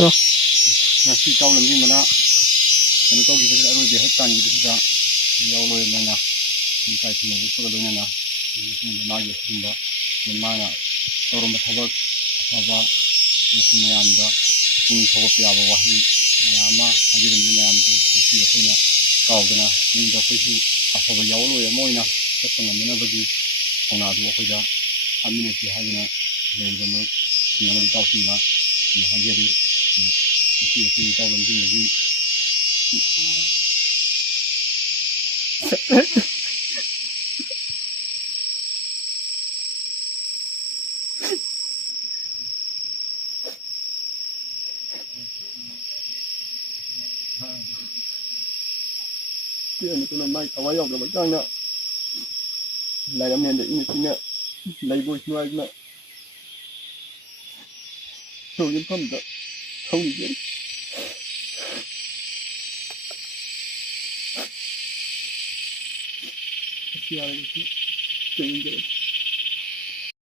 Ngasi tao lamjingba kami tao kita aru dia hetan kita kita jauh loy mana ekaikhumnaba itu kalau nana mungkin lagi sumba mana orang berthawak apa mungkin mayam dah ini thawak piaba wahi mayama hajirin mayam tu nanti apa na kau dana ini dah khusus apa jauh loy moina sepanjang mana bagi orang tu apa dah kami ni sih hanya dengan dengan tao sini ini hajiri nanti tao lamjingba lagi Dia itu namanya kawayok dah macam nak, lagi mana ada ini sini, lagi boleh semua nak, so yang pun tak tahu ni je. Siapa itu? Jangan.